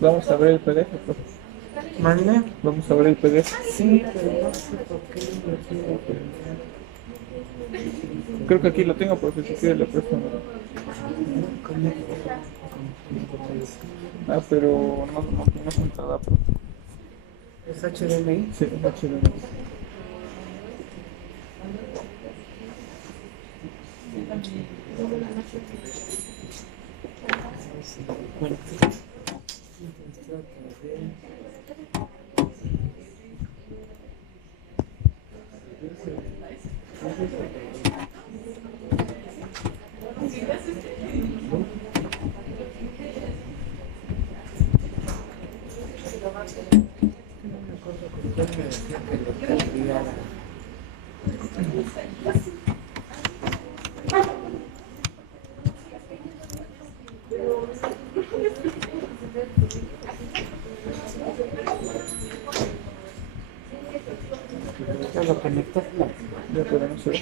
Vamos a ver el PDF, pues. ¿Mande? Vamos a ver el PDF. Sí, pero no sé por qué no lo quiero prender. Creo que aquí lo tengo, porque si quiere le presto. Ah, pero no se entrada. ¿Es HDMI? Sí, es HDMI. Bueno. Ya lo conectas, Ya podemos ver.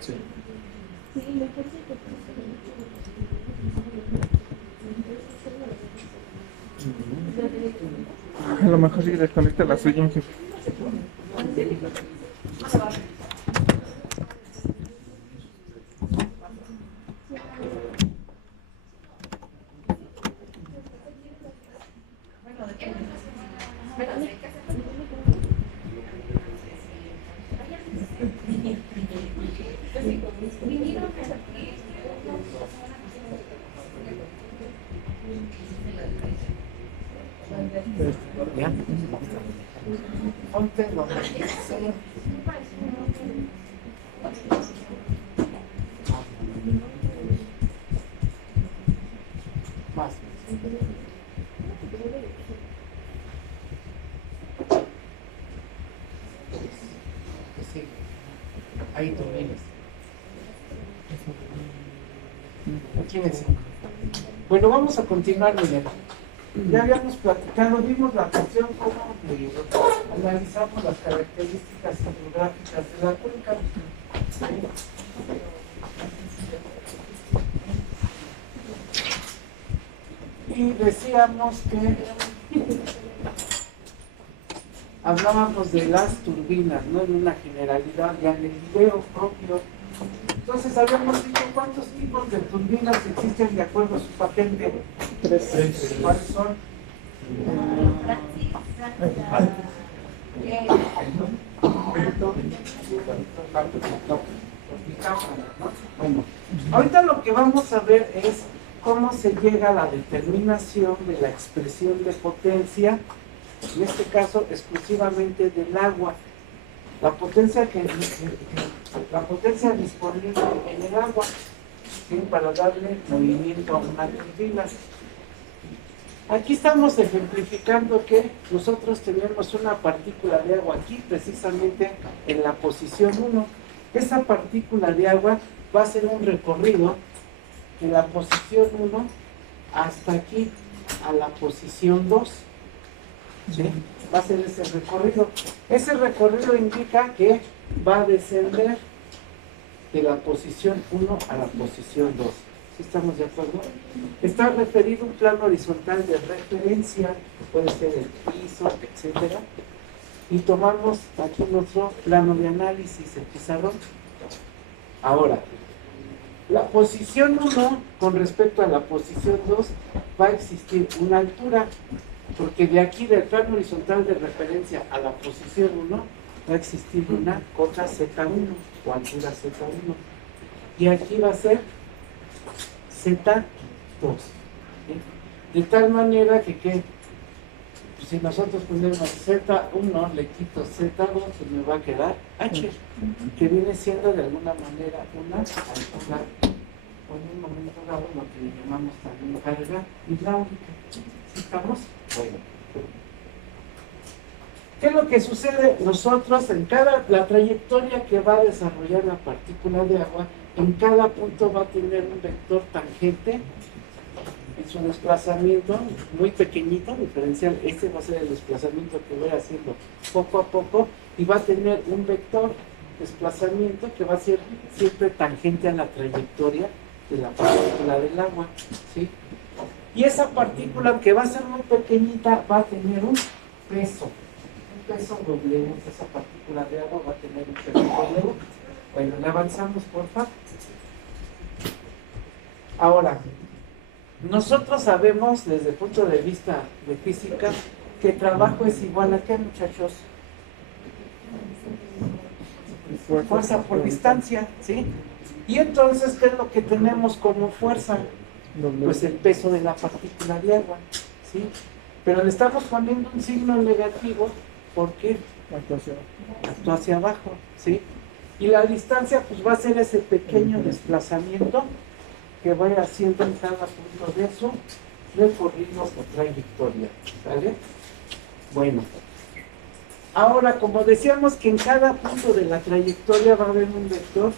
Sí. A lo mejor sí desconecta la suya, jefe. ¿Ya? Ponte donde dice. Más. Sí. Ahí tú vienes. Aquí ves. Bueno, vamos a continuar, Miguel. Ya habíamos platicado, vimos la cuestión cómo analizamos las características hidrográficas de la cuenca. Y decíamos que hablábamos de las turbinas, no de una generalidad, ya en el video propio. Entonces habíamos dicho cuántos tipos de turbinas existen de acuerdo a su patente. Tres. ¿Cuáles son? Bueno, ahorita lo que vamos a ver es cómo se llega a la determinación de la expresión de potencia, en este caso exclusivamente del agua. La potencia disponible en el agua, ¿sí? Para darle movimiento a una turbina. Aquí estamos ejemplificando que nosotros tenemos una partícula de agua aquí, precisamente en la posición 1. Esa partícula de agua va a hacer un recorrido de la posición 1 hasta aquí, a la posición 2. ¿Sí? Va a hacer ese recorrido. Ese recorrido indica que va a descender de la posición 1 a la posición 2. ¿Sí estamos de acuerdo? Está referido a un plano horizontal de referencia, puede ser el piso, etcétera. Y tomamos aquí nuestro plano de análisis, el pizarrón. Ahora, la posición 1 con respecto a la posición 2 va a existir una altura, porque de aquí del plano horizontal de referencia a la posición 1 va a existir una cota Z1 o altura Z1. Y aquí va a ser Z2. ¿Sí? De tal manera que pues si nosotros ponemos Z1, le quito Z2, pues me va a quedar H, que viene siendo de alguna manera una altura, o en un momento dado, lo que le llamamos también carga hidráulica. ¿Sí estamos? Bueno. ¿Qué es lo que sucede? Nosotros en la trayectoria que va a desarrollar la partícula de agua, en cada punto va a tener un vector tangente en su desplazamiento muy pequeñito, diferencial. Este va a ser el desplazamiento que voy haciendo poco a poco, y va a tener un vector desplazamiento que va a ser siempre tangente a la trayectoria de la partícula del agua, ¿sí? Y esa partícula, que va a ser muy pequeñita, va a tener un peso W. Esa partícula de agua va a tener un peso W. Bueno, le avanzamos, por favor. Ahora, nosotros sabemos desde el punto de vista de física que trabajo es igual a ¿qué, muchachos? Fuerza por distancia, ¿sí? Y entonces, ¿qué es lo que tenemos como fuerza? Pues el peso de la partícula de agua, ¿sí? Pero le estamos poniendo un signo negativo porque actúa hacia abajo, ¿sí? Y la distancia pues va a ser ese pequeño desplazamiento que vaya haciendo en cada punto de su recorrido o trayectoria, ¿vale? Bueno, ahora, como decíamos que en cada punto de la trayectoria va a haber un vector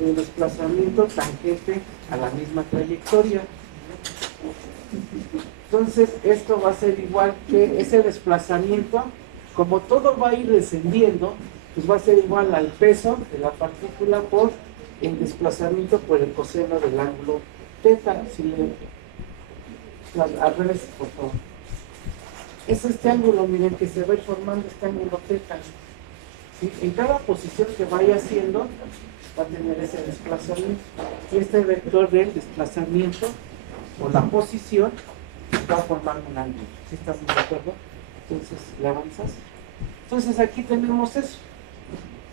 de desplazamiento tangente a la misma trayectoria. Entonces, esto va a ser igual que ese desplazamiento, como todo va a ir descendiendo, pues va a ser igual al peso de la partícula por el desplazamiento por el coseno del ángulo θ. Si le, al revés, por favor. es este ángulo, miren, que se va a ir formando este ángulo θ. ¿Sí? En cada posición que vaya haciendo, va a tener ese desplazamiento. Y este vector del desplazamiento, o la posición, va a formar un ángulo. ¿Sí estamos de acuerdo? Entonces, ¿le avanzas? Entonces, aquí tenemos eso,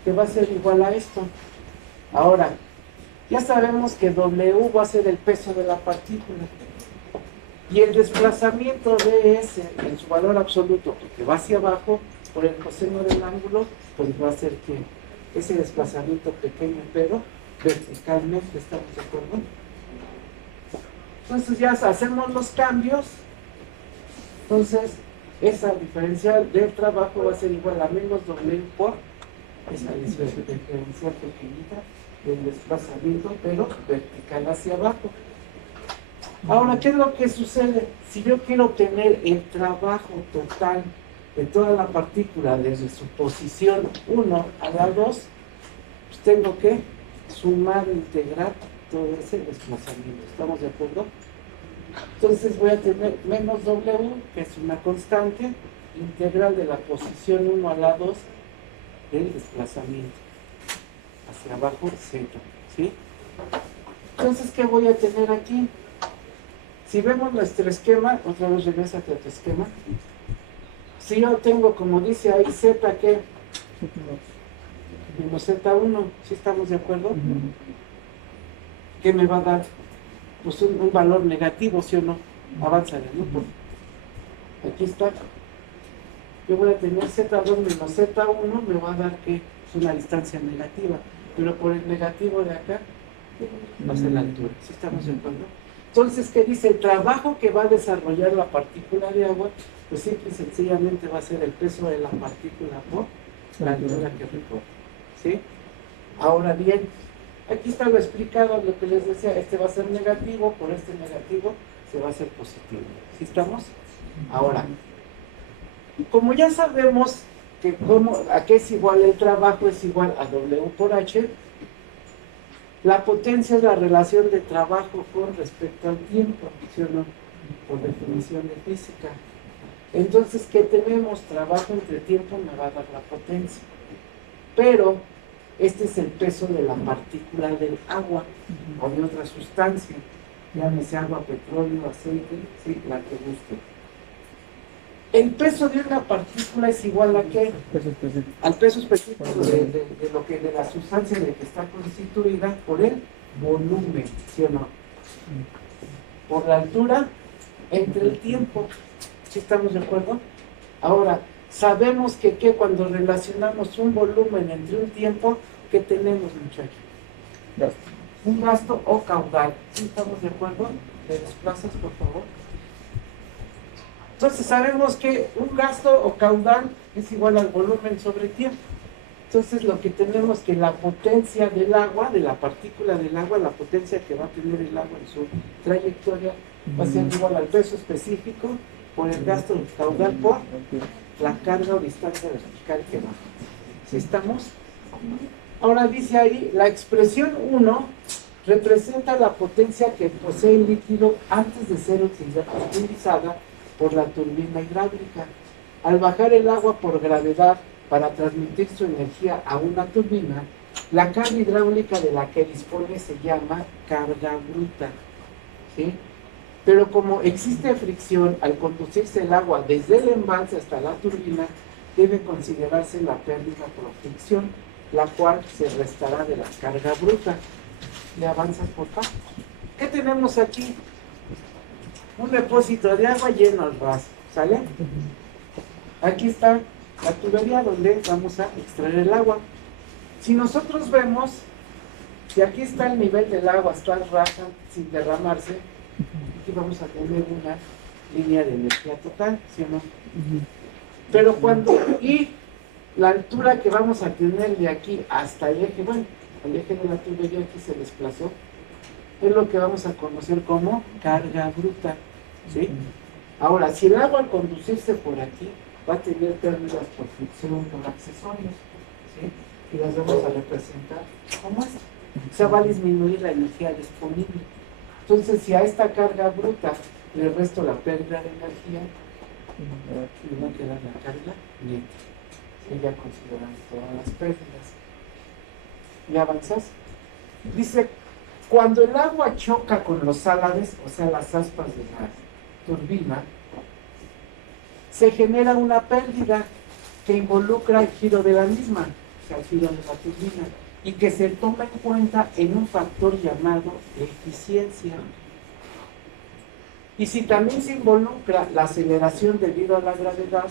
que va a ser igual a esto. Ahora, ya sabemos que W va a ser el peso de la partícula. Y el desplazamiento de S en su valor absoluto, porque va hacia abajo, por el coseno del ángulo, pues va a ser que ese desplazamiento pequeño, pero verticalmente, ¿estamos de acuerdo? Entonces ya hacemos los cambios. Entonces, esa diferencial del trabajo va a ser igual a menos W por esa diferencial pequeñita del desplazamiento, pero vertical hacia abajo. Ahora, ¿qué es lo que sucede? Si yo quiero obtener el trabajo total de toda la partícula desde su posición 1 a la 2, pues tengo que sumar e integrar todo ese desplazamiento. ¿Estamos de acuerdo? Entonces voy a tener menos W, que es una constante, integral de la posición 1 a la 2 del desplazamiento. Hacia abajo, Z. ¿Sí? Entonces, ¿qué voy a tener aquí? Si vemos nuestro esquema, otra vez regrésate a tu esquema. Si yo tengo, como dice ahí, Z, ¿qué? Menos Z1, ¿sí estamos de acuerdo? ¿Qué me va a dar? Pues un valor negativo, ¿sí o no? Avánzale, ¿no? Pues aquí está. Yo voy a tener Z2 menos Z1, me va a dar, ¿qué? Es una distancia negativa. Pero por el negativo de acá, va a ser la altura, ¿sí estamos de acuerdo? Entonces, ¿qué dice? El trabajo que va a desarrollar la partícula de agua, pues simple y sencillamente va a ser el peso de la partícula por la altura que recorre. ¿Sí? Ahora bien, aquí está lo explicado, lo que les decía, este va a ser negativo, por este negativo se va a hacer positivo. ¿Sí estamos? Ahora, como ya sabemos que a qué es igual el trabajo, es igual a W por H, la potencia es la relación de trabajo con respecto al tiempo, ¿sí o no? Por definición de física. Entonces, ¿qué tenemos? Trabajo entre tiempo me va a dar la potencia. Pero, este es el peso de la partícula del agua o de otra sustancia. Llámese agua, petróleo, aceite, sí, la que guste. El peso de una partícula es igual a ¿qué? Al peso específico de la sustancia de que está constituida por el volumen, ¿sí o no? Por la altura entre el tiempo. ¿Sí estamos de acuerdo? Ahora, sabemos que cuando relacionamos un volumen entre un tiempo, ¿qué tenemos, muchachos? Gasto. Un gasto o caudal. ¿Sí estamos de acuerdo? ¿Me desplazas, por favor? Entonces sabemos que un gasto o caudal es igual al volumen sobre tiempo. Entonces lo que tenemos que la potencia del agua, de la partícula del agua, la potencia que va a tener el agua en su trayectoria, va a ser igual al peso específico por el gasto caudal por la carga o distancia vertical que va. ¿Sí estamos? Ahora dice ahí, la expresión 1 representa la potencia que posee el líquido antes de ser utilizada por la turbina hidráulica. Al bajar el agua por gravedad para transmitir su energía a una turbina, la carga hidráulica de la que dispone se llama carga bruta. ¿Sí? Pero como existe fricción al conducirse el agua desde el embalse hasta la turbina, debe considerarse la pérdida por fricción, la cual se restará de la carga bruta. ¿Le avanzas, por favor? ¿Qué tenemos aquí? Un depósito de agua lleno al ras, ¿sale? Aquí está la tubería donde vamos a extraer el agua. Si nosotros vemos, si aquí está el nivel del agua, está al ras sin derramarse, aquí vamos a tener una línea de energía total, ¿sí o no? Pero y la altura que vamos a tener de aquí hasta el eje, bueno, el eje de la tubería aquí se desplazó, es lo que vamos a conocer como carga bruta, ¿sí? Ahora, si el agua al conducirse por aquí va a tener pérdidas por fricción por accesorios, ¿sí? Y las vamos a representar como esta. O sea, va a disminuir la energía disponible. Entonces, si a esta carga bruta le resto la pérdida de energía, y va a quedar la carga neta. Y ya consideramos todas las pérdidas. ¿Y avanzas? Dice, cuando el agua choca con los salares, o sea, las aspas de la turbina, se genera una pérdida que involucra el giro de la misma, o sea, el giro de la turbina, y que se toma en cuenta en un factor llamado eficiencia. Y si también se involucra la aceleración debido a la gravedad,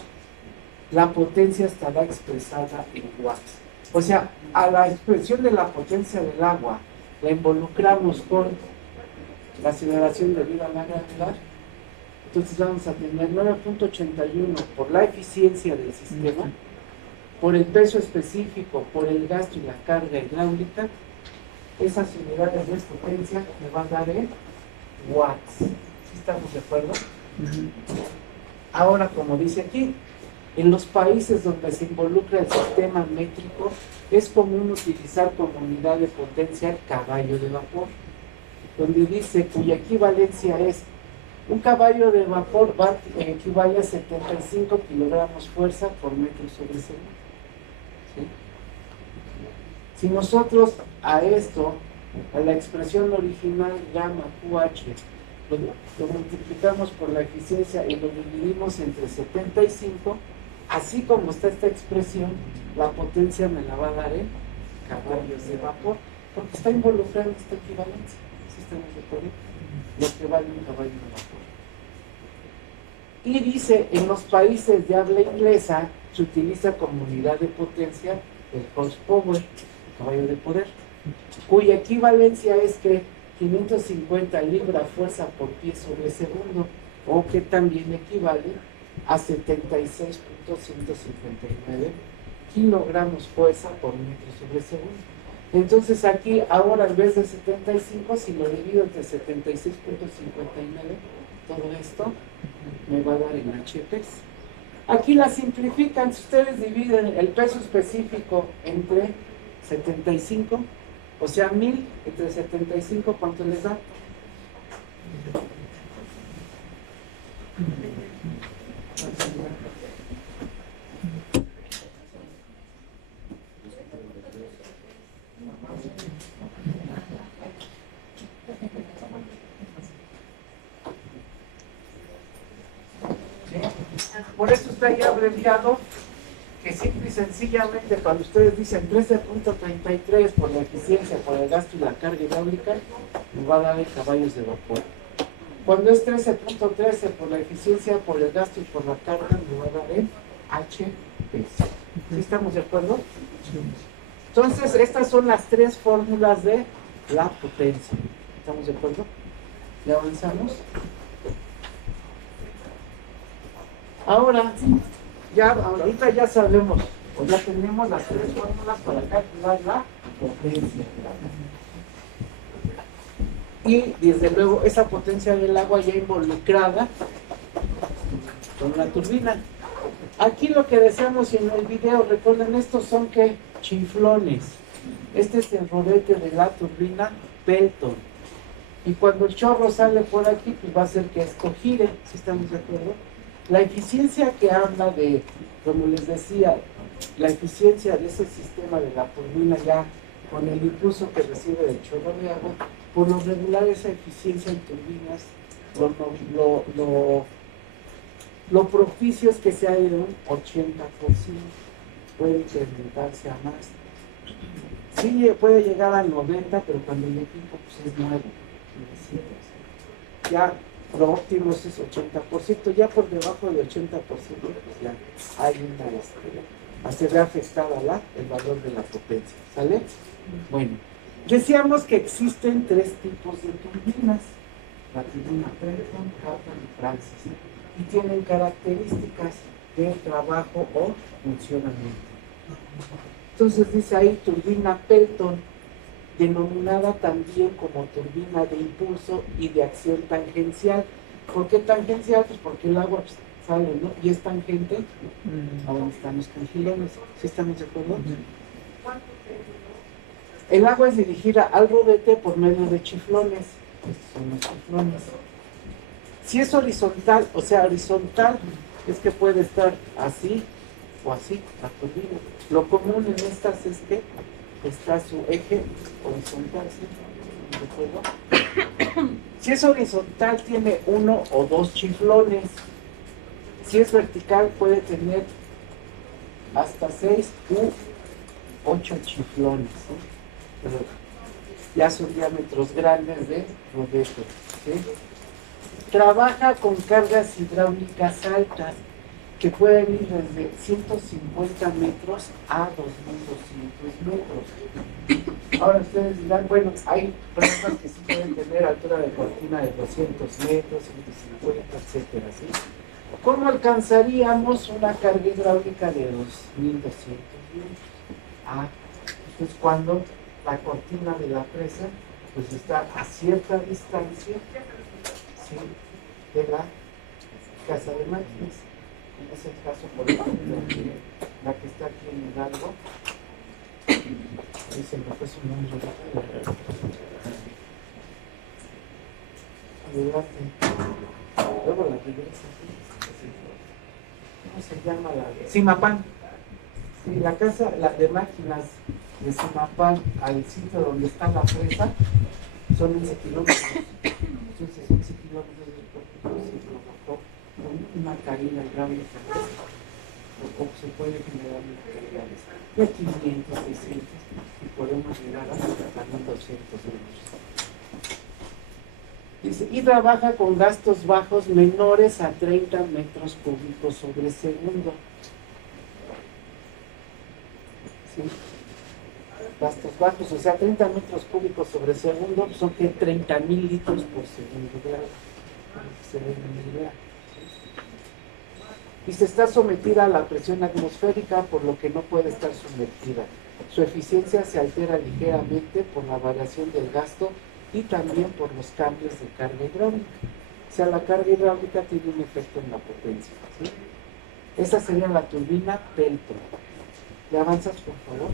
la potencia estará expresada en watts. O sea, a la expresión de la potencia del agua la involucramos con la aceleración debido a la gravedad, entonces vamos a tener 9.81 por la eficiencia del sistema, por el peso específico, por el gasto y la carga hidráulica. Esas unidades de potencia me van a dar en watts. ¿Sí estamos de acuerdo? Ahora, como dice aquí, en los países donde se involucra el sistema métrico, es común utilizar como unidad de potencia el caballo de vapor, donde dice cuya equivalencia es un caballo de vapor equivale a 75 kilogramos fuerza por metro sobre segundo. ¿Sí? Si nosotros a esto, a la expresión original gamma QH, lo multiplicamos por la eficiencia y lo dividimos entre 75, así como está esta expresión, la potencia me la va a dar en caballos de vapor, porque está involucrada en esta equivalencia. ¿Sí estamos de acuerdo? Lo que vale un caballo de vapor. Y dice, en los países de habla inglesa se utiliza como unidad de potencia el horsepower, el caballo de poder, cuya equivalencia es que 550 libras fuerza por pie sobre segundo, o que también equivale a 76.159 kilogramos fuerza por metro sobre segundo. Entonces aquí, ahora en vez de 75, si lo divido entre 76.59, todo esto me va a dar en HPs. Aquí la simplifican. Si ustedes dividen el peso específico entre 75, o sea 1000 entre 75, ¿cuánto les da? Por eso está ahí abreviado, que simple y sencillamente cuando ustedes dicen 13.33 por la eficiencia, por el gasto y la carga hidráulica, me va a dar en caballos de vapor. Cuando es 13.13 por la eficiencia, por el gasto y por la carga, me va a dar en HP. ¿Sí estamos de acuerdo? Entonces, estas son las tres fórmulas de la potencia. ¿Estamos de acuerdo? ¿Ya avanzamos? Ahora, ahorita ya sabemos, o ya tenemos las tres fórmulas para calcular la potencia. Y desde luego esa potencia del agua ya involucrada con la turbina. Aquí lo que decíamos en el video, recuerden, estos son que chiflones. Este es el rodete de la turbina Pelton. Y cuando el chorro sale por aquí, pues va a hacer que esto gire, si estamos de acuerdo. La eficiencia que habla de, como les decía, la eficiencia de ese sistema de la turbina ya con el impulso que recibe del chorro de agua, por lo regular esa eficiencia en turbinas, lo propicio es que sea de un 80%, puede incrementarse a más. Sí, puede llegar al 90%, pero cuando el equipo pues, es nuevo, ya lo óptimo es 80%, ya por debajo del 80%, pues ya hay una, se ve afectada el valor de la potencia, ¿sale? Bueno, decíamos que existen tres tipos de turbinas, la turbina Pelton, Kaplan y Francis, y tienen características de trabajo o funcionamiento. Entonces dice ahí turbina Pelton, denominada también como turbina de impulso y de acción tangencial. ¿Por qué tangencial? Pues porque el agua sale, ¿no? Y es tangente a donde están los cangilones. ¿Sí estamos de acuerdo? El agua es dirigida al rodete por medio de chiflones. Estos son los chiflones. Si es horizontal, o sea, horizontal es que puede estar así o así, la turbina. Lo común en estas es que está su eje horizontal, ¿sí? ¿De acuerdo? Si es horizontal tiene 1 o 2 chiflones. Si es vertical puede tener hasta 6 u 8 chiflones, ¿sí? Pero ya son diámetros grandes de rodete, ¿sí? Trabaja con cargas hidráulicas altas que pueden ir desde 150 metros a 2200 metros. Ahora ustedes dirán, bueno, hay presas que sí pueden tener altura de cortina de 200 metros, 150, etcétera, ¿sí? ¿Cómo alcanzaríamos una carga hidráulica de 2200 metros? Esto es cuando la cortina de la presa pues está a cierta distancia, ¿sí?, de la casa de máquinas. En ese caso, por ejemplo, la que está aquí en Hidalgo, ahí se me fue su nombre. Adelante. Luego la regresa. ¿Cómo se llama la de Zimapán? Sí, la casa de máquinas de Zimapán al sitio donde está la presa son 11 kilómetros. Entonces 11 kilómetros del puerto se provocó con una cabina hidráulica, o se puede generar materiales de 500, 600 y podemos llegar hasta 1200 metros. Dice, y trabaja con gastos bajos menores a 30 metros cúbicos sobre segundo. ¿Sí? Gastos bajos, o sea, 30 metros cúbicos sobre segundo son que 30.000 litros por segundo de agua. Se ve en la idea. Y se está sometida a la presión atmosférica, por lo que no puede estar sumergida. Su eficiencia se altera ligeramente por la variación del gasto y también por los cambios de carga hidráulica. O sea, la carga hidráulica tiene un efecto en la potencia, ¿sí? Esa sería la turbina Pelton. ¿Le avanzas, por favor?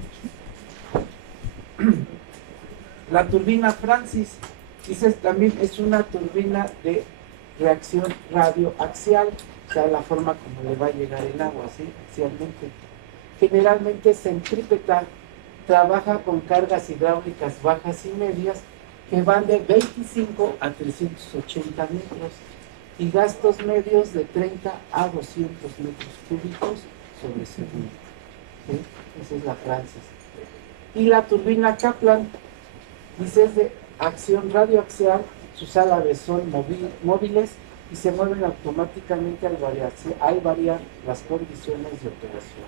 La turbina Francis, dice, también es una turbina de reacción radioaxial, o sea, la forma como le va a llegar el agua, ¿sí?, axialmente. Generalmente centrípeta, trabaja con cargas hidráulicas bajas y medias que van de 25 a 380 metros y gastos medios de 30 a 200 metros cúbicos sobre segundo. ¿Sí? Esa es la Francis. Y la turbina Kaplan, dice, es de acción radioaxial, sus álabes son móviles y se mueven automáticamente al variar las condiciones de operación,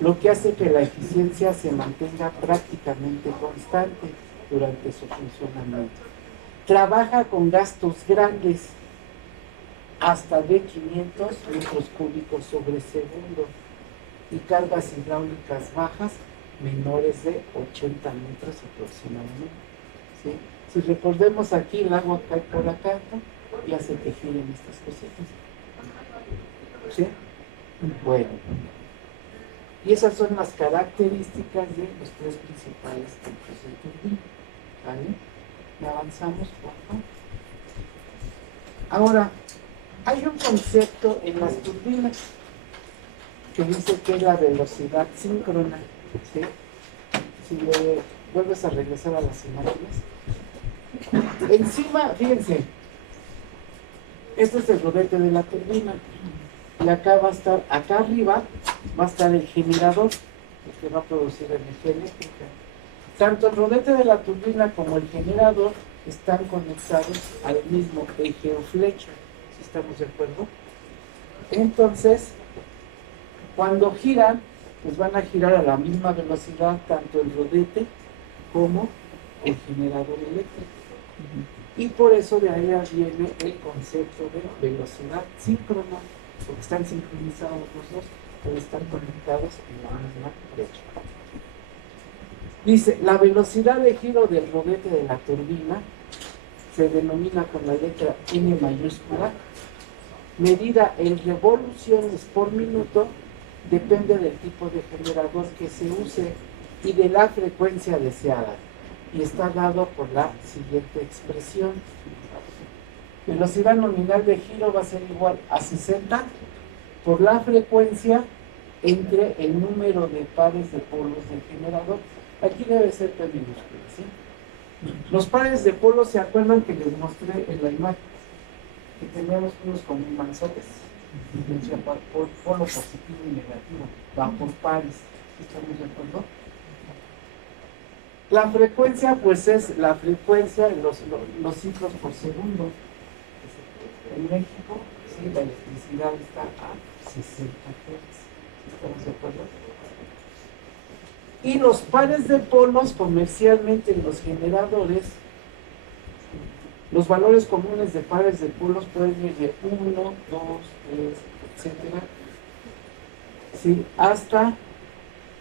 lo que hace que la eficiencia se mantenga prácticamente constante durante su funcionamiento. Trabaja con gastos grandes, hasta de 500 metros cúbicos sobre segundo, y cargas hidráulicas bajas, menores de 80 metros aproximadamente, ¿sí? Si recordemos aquí, el agua cae por acá, ¿no?, y hace que giren estas cositas, ¿sí? Bueno, y esas son las características de los tres principales tipos de turbina, ¿vale? Y avanzamos, por favor. Ahora, hay un concepto en las turbinas que dice que es la velocidad síncrona, ¿sí? Si le vuelves a regresar a las imágenes, encima, fíjense, este es el rodete de la turbina, y acá va a estar, acá arriba va a estar el generador, el que va a producir energía eléctrica. Tanto el rodete de la turbina como el generador están conectados al mismo eje o flecha, ¿si estamos de acuerdo? Entonces, cuando giran, pues van a girar a la misma velocidad tanto el rodete como el generador eléctrico. Y por eso de ahí viene el concepto de velocidad síncrona, porque están sincronizados los dos, pero están conectados en la misma flecha. Dice, la velocidad de giro del rodete de la turbina se denomina con la letra N mayúscula, medida en revoluciones por minuto, depende del tipo de generador que se use y de la frecuencia deseada, y está dado por la siguiente expresión. Velocidad nominal de giro va a ser igual a 60 por la frecuencia entre el número de pares de polos del generador. Aquí debe ser P minúscula, ¿sí? Los pares de polos, ¿se acuerdan que les mostré en la imagen? Que teníamos unos como manzotes, por polo positivo y negativo, va por pares. ¿Estamos de acuerdo? La frecuencia, pues es la frecuencia, los ciclos por segundo. En México, sí, la electricidad está a 60 Hz. ¿Estamos de acuerdo? Y los pares de polos comercialmente en los generadores, los valores comunes de pares de polos pueden ir de 1, 2, 3, etcétera. Sí, hasta,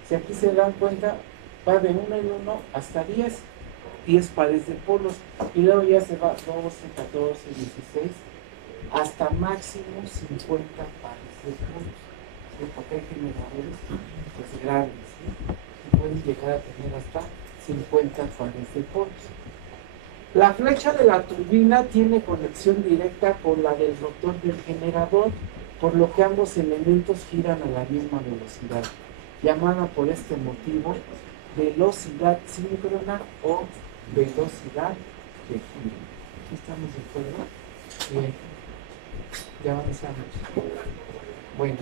si aquí se dan cuenta, va de 1 en 1 hasta 10 pares de polos. Y luego ya se va 12, 14, 16, hasta máximo 50 pares de polos. ¿Sí? Porque hay generadores pues, grandes, ¿sí? Y pueden llegar a tener hasta 50 pares de polos. La flecha de la turbina tiene conexión directa con la del rotor del generador, por lo que ambos elementos giran a la misma velocidad, llamada por este motivo velocidad síncrona o velocidad de giro. ¿Estamos de acuerdo? Bien. Ya avanzamos. Bueno,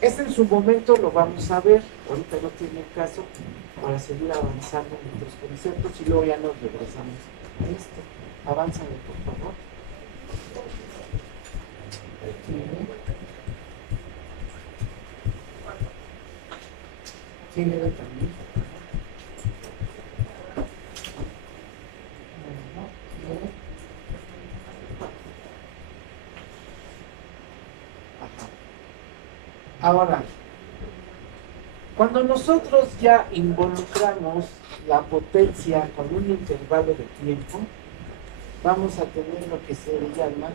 este en su momento lo vamos a ver, ahorita no tiene caso, para seguir avanzando en nuestros conceptos y luego ya nos regresamos a esto. Avánzame, por favor. ¿Quién era también? Ahora, cuando nosotros ya involucramos la potencia con un intervalo de tiempo, vamos a tener lo que se le llama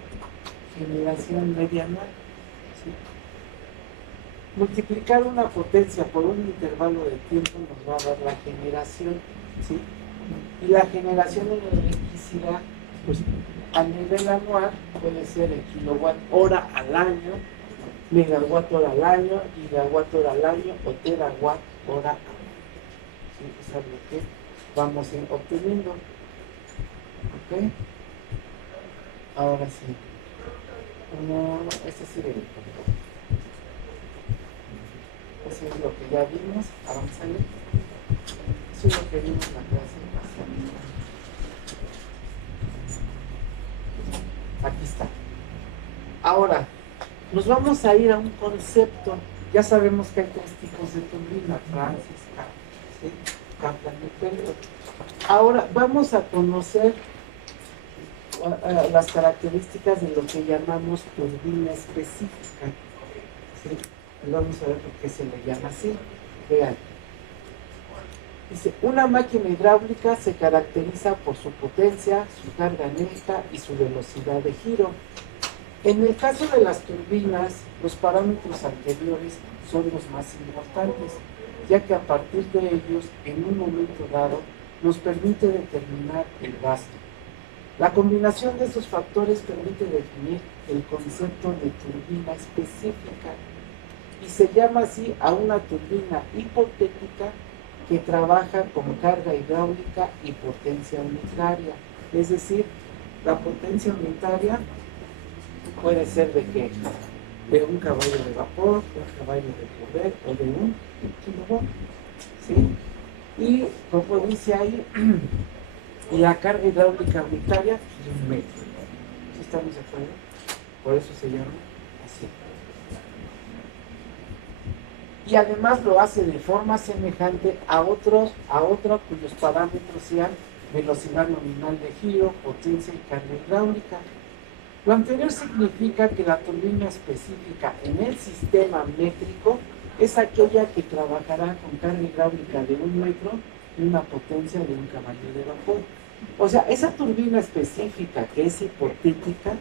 generación mediana. ¿Sí? Multiplicar una potencia por un intervalo de tiempo nos va a dar la generación, ¿sí? Y la generación en electricidad, pues a nivel anual puede ser en kilowatt hora al año, megawatt hora al año, gigawatt hora al año o terawatt hora al año. ¿Sí? Es algo que vamos obteniendo. ¿Ok? Ahora sí. Este sí debe. Eso es lo que ya vimos, avanzando. Eso es lo que vimos en la clase pasada. Aquí está. Ahora, nos vamos a ir a un concepto. Ya sabemos que hay tres tipos de turbina, Francis, ¿sí? Kaplan y Pelton. Ahora, vamos a conocer las características de lo que llamamos turbina específica. ¿Sí? Vamos a ver por qué se le llama así. Vean. Dice, una máquina hidráulica se caracteriza por su potencia, su carga neta y su velocidad de giro. En el caso de las turbinas, los parámetros anteriores son los más importantes, ya que a partir de ellos, en un momento dado, nos permite determinar el gasto. La combinación de estos factores permite definir el concepto de turbina específica y se llama así a una turbina hipotética que trabaja con carga hidráulica y potencia unitaria. Es decir, la potencia unitaria puede ser de qué? De un caballo de vapor, de un caballo de poder o de un kilowatt. ¿Sí? Y como dice ahí, la carga hidráulica unitaria de 1 metro. ¿Sí estamos de acuerdo? Por eso se llama así. Y además lo hace de forma semejante a otra cuyos parámetros sean velocidad nominal de giro, potencia y carga hidráulica. Lo anterior significa que la turbina específica en el sistema métrico es aquella que trabajará con carga hidráulica de 1 metro y una potencia de un caballo de vapor. O sea, esa turbina específica que es hipotética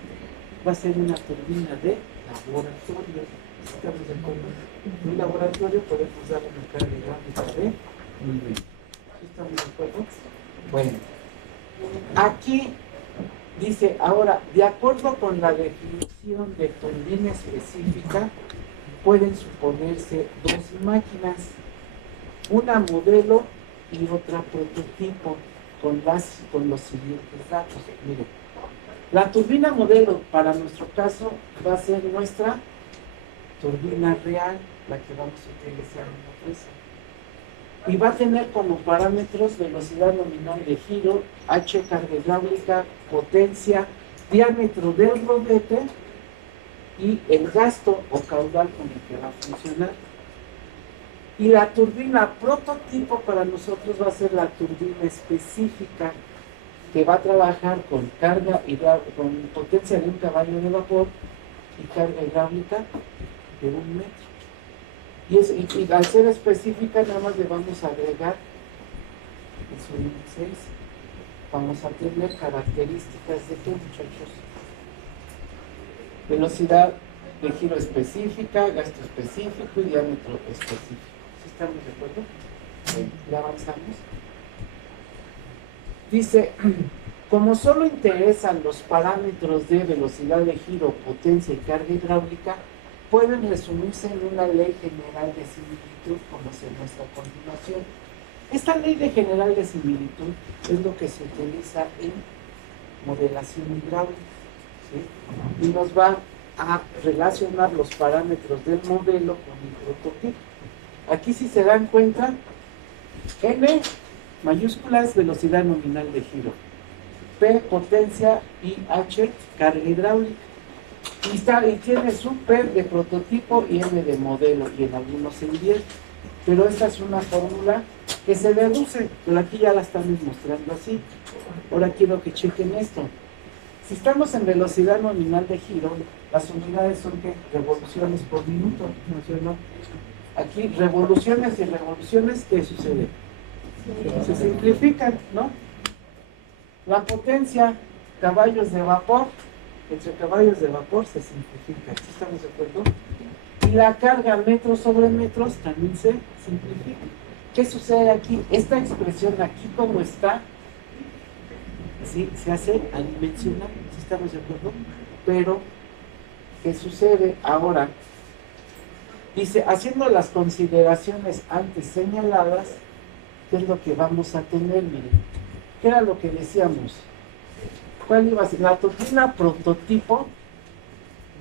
va a ser una turbina de laboratorio. ¿Estamos de acuerdo? En un laboratorio podemos dar una carga hidráulica de 1 metro. ¿Estamos de acuerdo? Bueno, aquí dice, ahora, de acuerdo con la definición de turbina específica, pueden suponerse dos máquinas, una modelo y otra prototipo, con los siguientes datos. Miren, la turbina modelo para nuestro caso va a ser nuestra turbina real, la que vamos a utilizar en la presa. Y va a tener como parámetros velocidad nominal de giro, H carga hidráulica, potencia, diámetro del rodete y el gasto o caudal con el que va a funcionar. Y la turbina prototipo para nosotros va a ser la turbina específica que va a trabajar con carga hidráulica, con potencia de un caballo de vapor y carga hidráulica de 1 metro. Y al ser específica nada más le vamos a agregar el su índice. Vamos a tener características de qué, muchachos: velocidad de giro específica, gasto específico y diámetro específico. ¿Sí estamos de acuerdo? Ya avanzamos. Dice, como solo interesan los parámetros de velocidad de giro, potencia y carga hidráulica, pueden resumirse en una ley general de similitud, como se muestra a continuación. Esta ley de general de similitud es lo que se utiliza en modelación hidráulica, ¿sí? Y nos va a relacionar los parámetros del modelo con el prototipo. Aquí, si se dan cuenta, N mayúscula es velocidad nominal de giro, P potencia y H carga hidráulica. Y tiene su P de prototipo y M de modelo, y en algunos se invierte. Pero esta es una fórmula que se deduce, pero aquí ya la estamos mostrando así. Ahora quiero que chequen esto. Si estamos en velocidad nominal de giro, las unidades son ¿qué? Revoluciones por minuto, ¿no es cierto? Aquí revoluciones y revoluciones, ¿qué sucede? Se simplifican, ¿no? La potencia, caballos de vapor, entre caballos de vapor se simplifica, ¿sí estamos de acuerdo? Y la carga metros sobre metros también se simplifica. ¿Qué sucede aquí? Esta expresión aquí como está, ¿sí? Se hace adimensional, ¿sí estamos de acuerdo? Pero, ¿qué sucede ahora? Dice, haciendo las consideraciones antes señaladas, ¿qué es lo que vamos a tener? Miren, ¿qué era lo que decíamos? ¿Cuál iba a ser? La turbina prototipo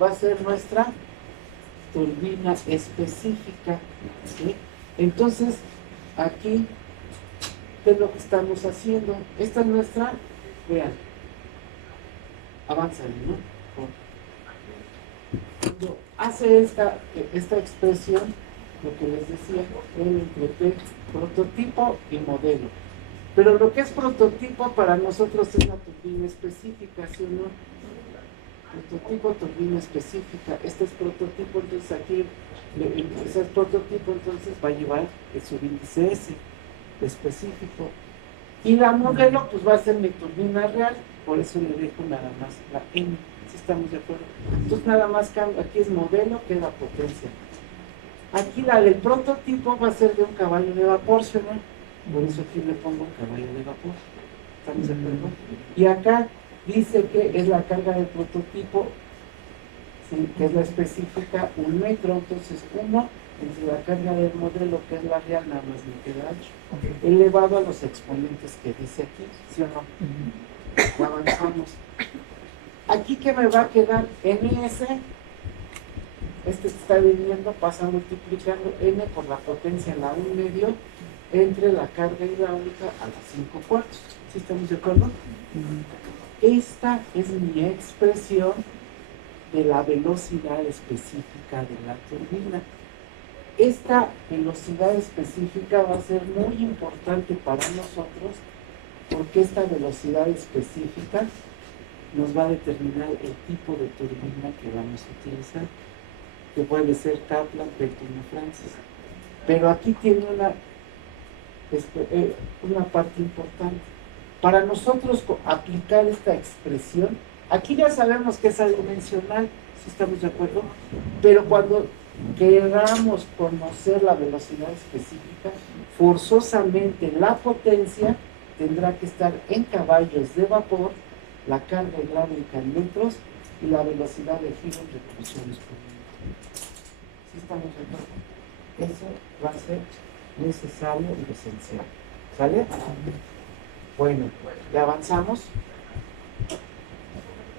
va a ser nuestra turbina específica, ¿sí? Entonces, aquí, ¿qué es lo que estamos haciendo? Esta es nuestra, vean, avanza, ¿no? Cuando hace esta expresión, lo que les decía, N entre P, prototipo y modelo. Pero lo que es prototipo para nosotros es la turbina específica, ¿sí o no? Prototipo, turbina específica. Este es prototipo, entonces aquí, ese es prototipo, entonces va a llevar el subíndice S, específico. Y la modelo, pues va a ser mi turbina real, por eso le dejo nada más la N, ¿sí estamos de acuerdo? Entonces nada más cambio, aquí es modelo, queda potencia. Aquí la del prototipo va a ser de un caballo de vapor, ¿sí o no? Por eso aquí le pongo caballo de vapor. ¿Estamos de acuerdo? Y acá dice que es la carga del prototipo, ¿sí? Que es la específica, 1 metro, entonces 1 entre la carga del modelo, que es la real, nada más me queda H, elevado a los exponentes que dice aquí, ¿sí o no? Avanzamos. Aquí, ¿qué me va a quedar? NS, este se está dividiendo, pasa multiplicando N por la potencia en la 1 medio, entre la carga hidráulica a las 5 cuartos. ¿Sí estamos de acuerdo? Esta es mi expresión de la velocidad específica de la turbina. Esta velocidad específica va a ser muy importante para nosotros, porque esta velocidad específica nos va a determinar el tipo de turbina que vamos a utilizar, que puede ser Kaplan, Pelton o Francis. Pero aquí tiene una parte importante. Para nosotros aplicar esta expresión, aquí ya sabemos que es adimensional, si estamos de acuerdo, pero cuando queramos conocer la velocidad específica, forzosamente la potencia tendrá que estar en caballos de vapor, la carga hidráulica en metros y la velocidad de giro en revoluciones por minuto. ¿Sí estamos de acuerdo? Eso va a ser necesario y esencial. ¿Sale? Bueno, ya avanzamos.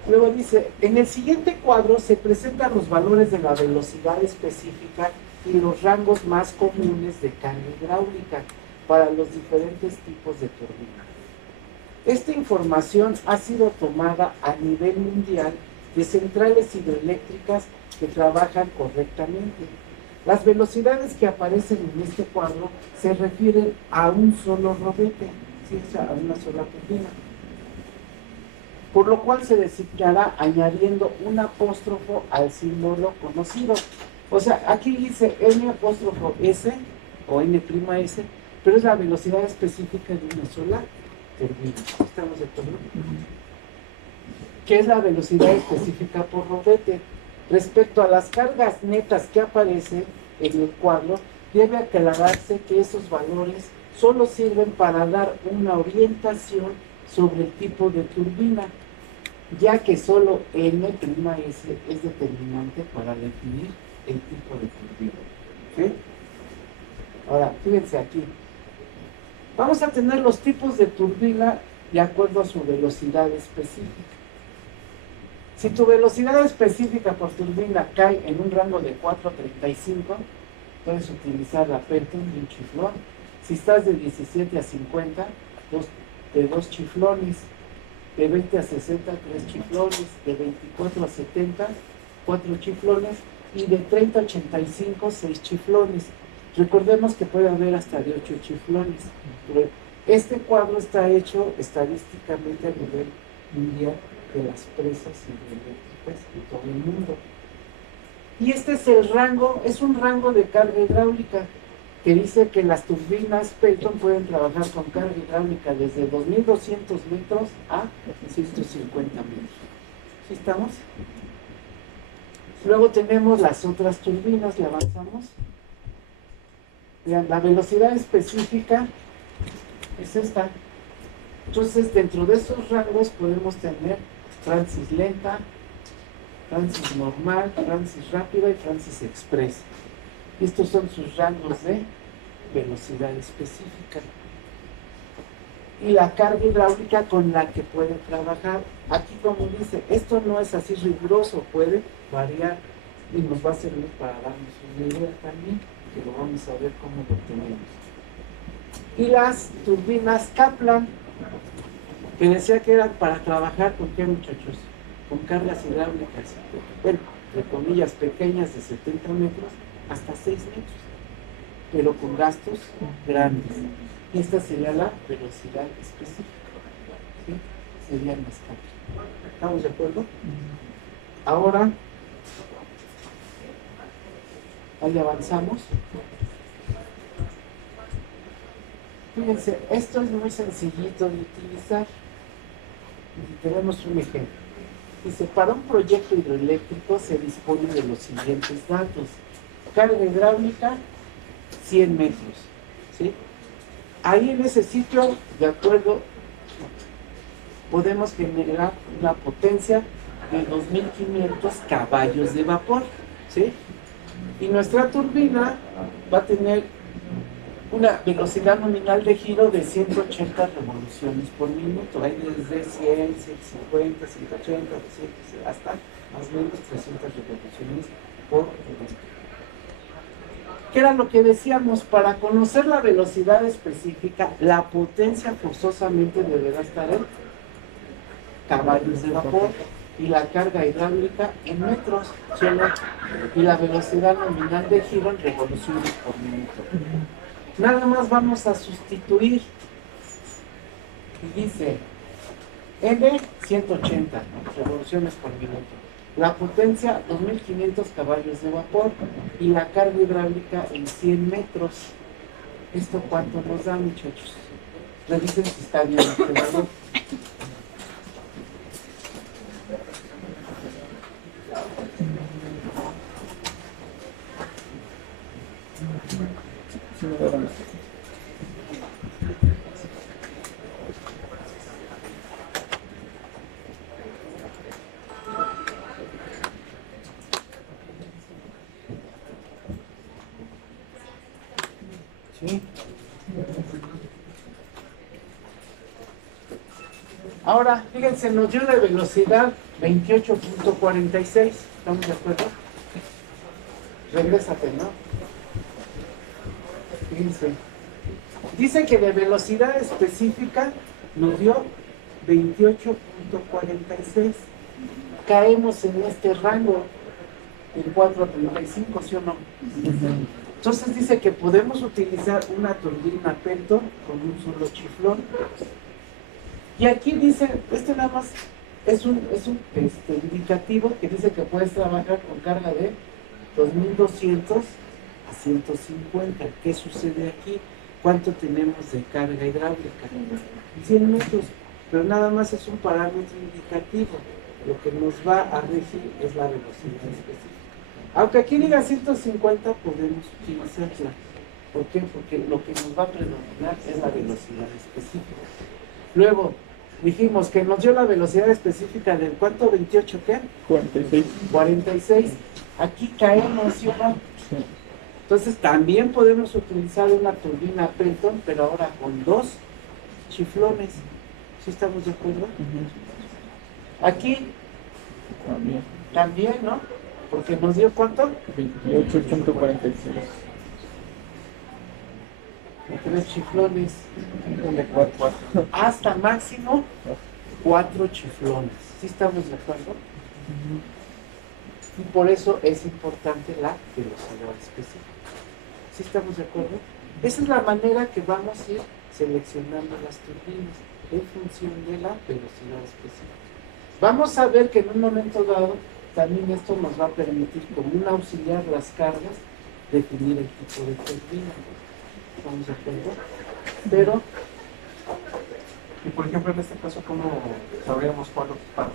Luego dice, en el siguiente cuadro se presentan los valores de la velocidad específica y los rangos más comunes de carga hidráulica para los diferentes tipos de turbina. Esta información ha sido tomada a nivel mundial de centrales hidroeléctricas que trabajan correctamente. Las velocidades que aparecen en este cuadro se refieren a un solo rodete, ¿sí? O sea, a una sola turbina. Por lo cual se designará añadiendo un apóstrofo al símbolo conocido. O sea, aquí dice N apóstrofo S o N''S, pero es la velocidad específica de una sola turbina. ¿Estamos de acuerdo? ¿Qué es la velocidad específica por rodete? Respecto a las cargas netas que aparecen en el cuadro, debe aclararse que esos valores solo sirven para dar una orientación sobre el tipo de turbina, ya que solo N''S es determinante para definir el tipo de turbina. ¿Sí? Ahora, fíjense aquí. Vamos a tener los tipos de turbina de acuerdo a su velocidad específica. Si tu velocidad específica por turbina cae en un rango de 4 a 35, puedes utilizar la Pelton de un chiflón. Si estás de 17 a 50, de dos chiflones. De 20 a 60, 3 chiflones. De 24 a 70, 4 chiflones. Y de 30 a 85, 6 chiflones. Recordemos que puede haber hasta de 8 chiflones. Este cuadro está hecho estadísticamente a nivel mundial de las presas hidroeléctricas de todo el mundo. Y este es el rango, es un rango de carga hidráulica que dice que las turbinas Pelton pueden trabajar con carga hidráulica desde 2.200 metros a 150 metros. ¿Sí estamos? Luego tenemos las otras turbinas, le avanzamos. Vean, la velocidad específica es esta. Entonces, dentro de esos rangos podemos tener Francis lenta, Francis normal, Francis rápida y Francis express. Estos son sus rangos de velocidad específica. Y la carga hidráulica con la que puede trabajar. Aquí, como dice, esto no es así riguroso, puede variar y nos va a servir para darnos una idea también, que lo vamos a ver cómo lo obtenemos. Y las turbinas Kaplan, que decía que eran para trabajar con qué, muchachos, con cargas hidráulicas, bueno, de comillas pequeñas de 70 metros hasta 6 metros, pero con gastos grandes. Y esta sería la velocidad específica, ¿sí? Serían las cargas. ¿Estamos de acuerdo? Ahora, ahí avanzamos. Fíjense, esto es muy sencillito de utilizar. Tenemos un ejemplo. Dice, para un proyecto hidroeléctrico se dispone de los siguientes datos. Carga hidráulica, 100 metros. ¿Sí? Ahí en ese sitio, de acuerdo, podemos generar una potencia de 2.500 caballos de vapor. ¿Sí? Y nuestra turbina va a tener una velocidad nominal de giro de 180 revoluciones por minuto. Hay desde 100, 150, 180, 200, hasta más o menos 300 revoluciones por minuto. ¿Qué era lo que decíamos? Para conocer la velocidad específica, la potencia forzosamente deberá estar en caballos de vapor y la carga hidráulica en metros, ¿sí? Y la velocidad nominal de giro en revoluciones por minuto. Nada más vamos a sustituir. Y dice N 180 revoluciones por minuto. La potencia 2.500 caballos de vapor y la carga hidráulica en 100 metros. ¿Esto cuánto nos da, muchachos? Revisen si está bien este valor. Sí, me da la ¿Sí? Ahora, fíjense, nos dio de velocidad 28.46. ¿Estamos de acuerdo? Regrésate, ¿no? Fíjense. Dice que de velocidad específica nos dio 28.46. Caemos en este rango en 4.35, ¿sí o no? Entonces dice que podemos utilizar una turbina Pelton con un solo chiflón. Y aquí dice, nada más es un indicativo que dice que puedes trabajar con carga de 2200 a 150. ¿Qué sucede aquí? ¿Cuánto tenemos de carga hidráulica? 100 metros, pero nada más es un parámetro indicativo. Lo que nos va a regir es la velocidad específica. Aunque aquí diga 150, podemos utilizarla. ¿Por qué? Porque lo que nos va a predominar es la velocidad específica. Luego, dijimos que nos dio la velocidad específica del ¿cuánto? ¿28 qué? 46. 46. Aquí caemos, ¿sí o no? Sí. Entonces también podemos utilizar una turbina Pelton, pero ahora con 2 chiflones. ¿Sí estamos de acuerdo? Aquí también, ¿no? Porque nos dio ¿cuánto? 28.46. 3 chiflones. De 4. Hasta máximo 4 chiflones. ¿Sí estamos de acuerdo? Y por eso es importante la velocidad específica. ¿Sí estamos de acuerdo? Esa es la manera que vamos a ir seleccionando las turbinas en función de la velocidad específica. Vamos a ver que en un momento dado también esto nos va a permitir, como un auxiliar las cargas, definir el tipo de turbina. ¿Estamos de acuerdo? Pero, y por ejemplo, en este caso, ¿cómo sabríamos cuál ocupar?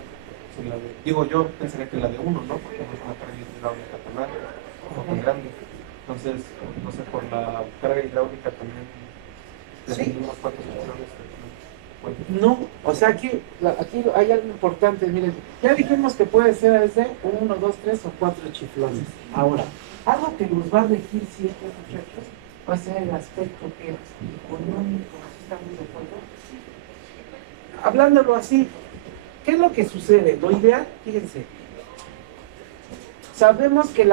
Si digo, yo pensaría que la de uno, ¿no? Porque no es una carga hidráulica tan larga o tan grande. Entonces, no sé, por la carga hidráulica también definimos cuántos electrones. no, o sea, aquí hay algo importante, miren, ya dijimos que puede ser desde 1, 2, 3 o 4 chiflones. Ahora, algo que nos va a regir siempre, muchachos, va a ser el aspecto que es económico. ¿Estamos de acuerdo? Hablándolo así, ¿qué es lo que sucede? Lo ideal, fíjense, sabemos que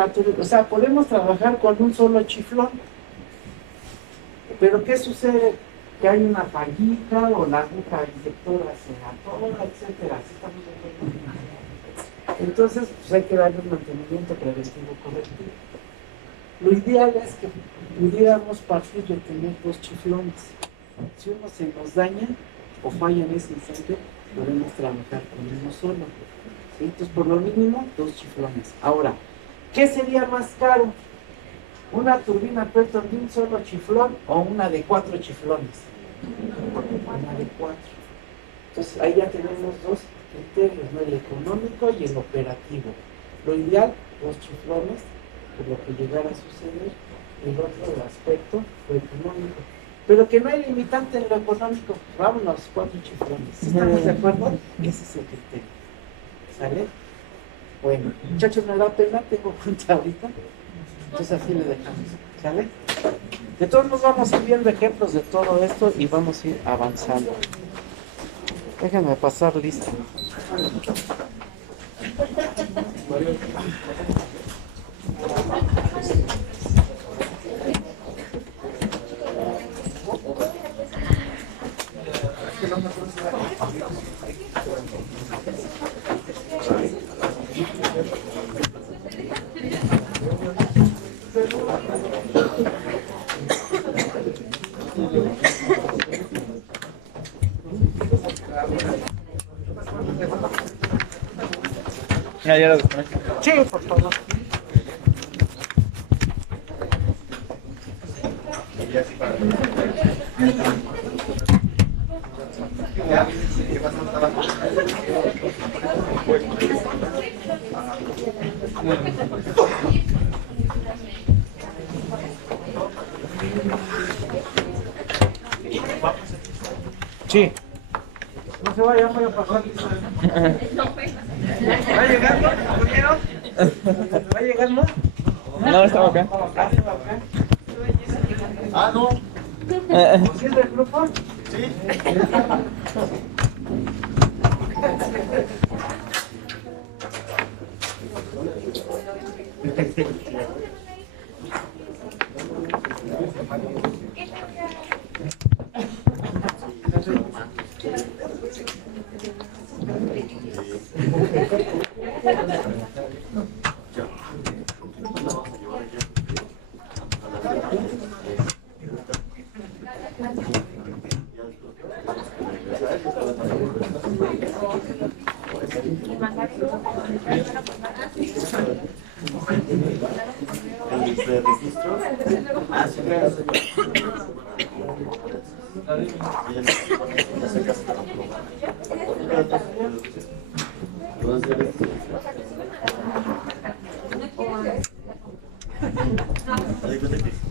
podemos trabajar con un solo chiflón, pero ¿qué sucede? Que hay una fallita o la aguja inyectora se atora, etcétera. ¿Sí estamos de acuerdo? Entonces, pues hay que darle un mantenimiento preventivo correctivo. Lo ideal es que pudiéramos partir de tener 2 chiflones. Si uno se nos daña o falla en ese instante, podemos trabajar con uno solo. ¿Sí? Entonces, por lo mínimo, 2 chiflones. Ahora, ¿qué sería más caro? ¿Una turbina Pelton de un solo chiflón o una de 4 chiflones? Una de 4. Entonces, ahí ya tenemos 2 criterios, ¿no? El económico y el operativo. Lo ideal, 2 chiflones, por lo que llegara a suceder. El otro aspecto, lo económico. Pero que no hay limitante en lo económico. Vámonos, 4 chiflones. ¿Estamos de acuerdo? Ese es el criterio. ¿Sale? Bueno, muchachos, me da pena, tengo cuenta ahorita. Entonces así le dejamos. ¿Sale? De todos modos vamos a ir viendo ejemplos de todo esto y vamos a ir avanzando. Déjenme pasar lista. Ya lo desconecto. Sí, por favor. Sí. No se vayan, voy a pasar lista. ¿Va llegando, compañero? ¿Va llegando? No, estaba acá. Ah, ¿estaba acá? Ah, no. ¿Sí es del grupo? Sí. El de registro. Ah, sí, gracias. Ya sacas para probar. ¿Puedo hacer esto? Haz de cuenta que